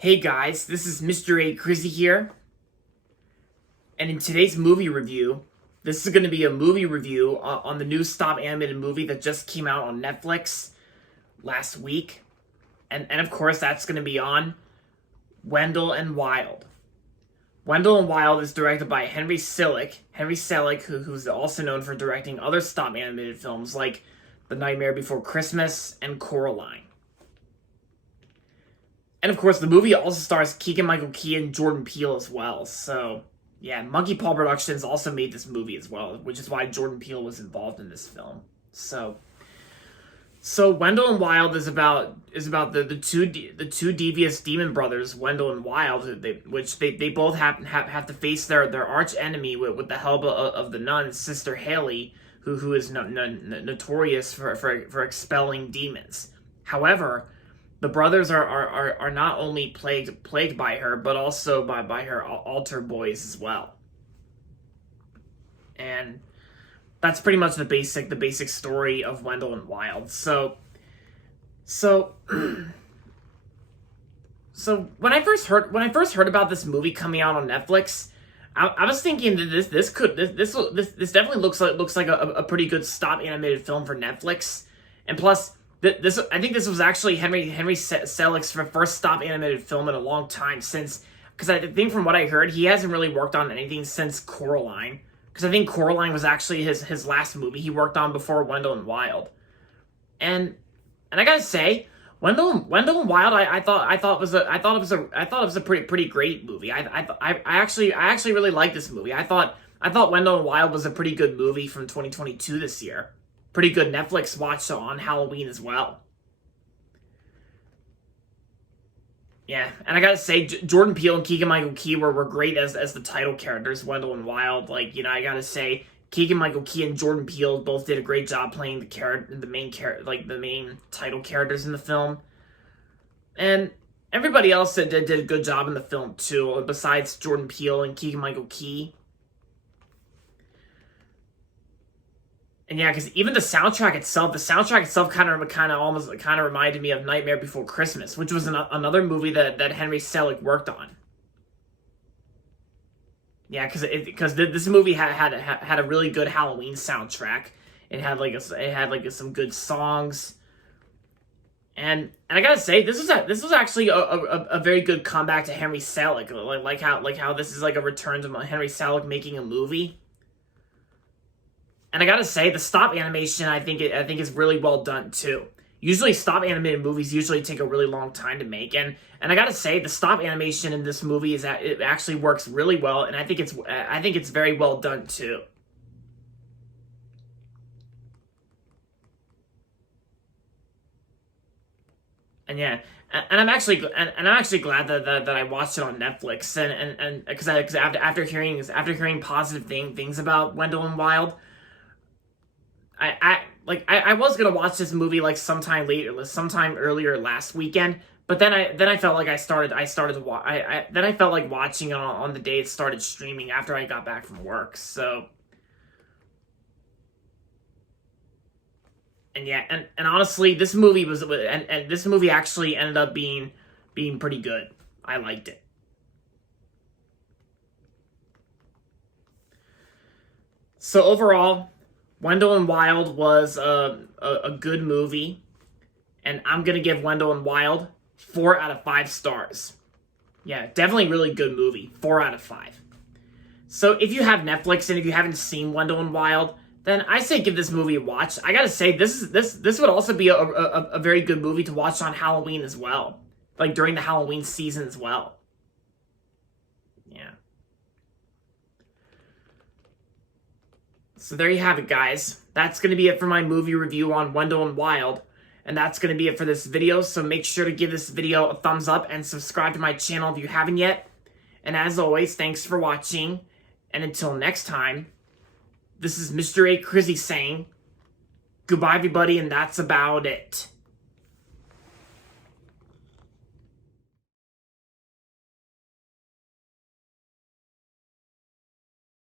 Hey guys, this is Mr. A. Crizzy here, and in today's movie review, this is going to be a movie review on the new stop animated movie that just came out on Netflix last week, and of course that's going to be on Wendell and Wild. Wendell and Wild is directed by Henry Selick, who's also known for directing other stop animated films like The Nightmare Before Christmas and Coraline. And of course, the movie also stars Keegan-Michael Key and Jordan Peele as well. So, yeah, Monkey Paw Productions also made this movie as well, which is why Jordan Peele was involved in this film. So Wendell and Wild is about the two devious demon brothers, Wendell and Wild, which they both have to face their arch enemy with the help of the nun, Sister Haley, who is notorious for expelling demons. However, the brothers are not only plagued by her, but also by her altar boys as well. And that's pretty much the basic story of Wendell and Wild. So when I first heard about this movie coming out on Netflix, I was thinking that this definitely looks like a pretty good stop animated film for Netflix, and plus. I think this was actually Henry Selick's first stop animated film in a long time, because I think from what I heard, he hasn't really worked on anything since Coraline, because I think Coraline was actually his last movie he worked on before Wendell and Wild, and I gotta say, Wendell and Wild I thought it was a pretty great movie. I actually really liked this movie. I thought Wendell and Wild was a pretty good movie from 2022 this year. Pretty good Netflix watch on Halloween as well. Yeah, and I gotta say, Jordan Peele and Keegan-Michael Key were great as the title characters, Wendell and Wild. Like, I gotta say, Keegan-Michael Key and Jordan Peele both did a great job playing the main title characters in the film. And everybody else did a good job in the film too, besides Jordan Peele and Keegan-Michael Key. And yeah, because even the soundtrack itself kind of reminded me of Nightmare Before Christmas, which was another movie that Henry Selick worked on. Yeah, because this movie had a really good Halloween soundtrack. It had some good songs, and I gotta say, this was actually a very good comeback to Henry Selick. Like how this is like a return to Henry Selick making a movie. And I gotta say, the stop animation I think is really well done too. Usually, stop animated movies take a really long time to make, and I gotta say, the stop animation in this movie it actually works really well, and I think it's very well done too. And yeah, and I'm actually glad that I watched it on Netflix, and because after hearing positive things about Wendell and Wild. I was gonna watch this movie like sometime earlier last weekend, but then I felt like I felt like watching it on the day it started streaming after I got back from work. So, and yeah, and honestly, this movie this movie actually ended up being pretty good. I liked it. So overall, Wendell and Wild was a good movie, and I'm going to give Wendell and Wild 4 out of 5 stars. Yeah, definitely really good movie, 4 out of 5. So if you have Netflix and if you haven't seen Wendell and Wild, then I say give this movie a watch. I got to say, this would also be a very good movie to watch on Halloween as well, like during the Halloween season as well. Yeah. So there you have it, guys. That's going to be it for my movie review on Wendell and Wild. And that's going to be it for this video. So make sure to give this video a thumbs up and subscribe to my channel if you haven't yet. And as always, thanks for watching. And until next time, this is Mr. A. Crizzy saying, goodbye everybody, and that's about it.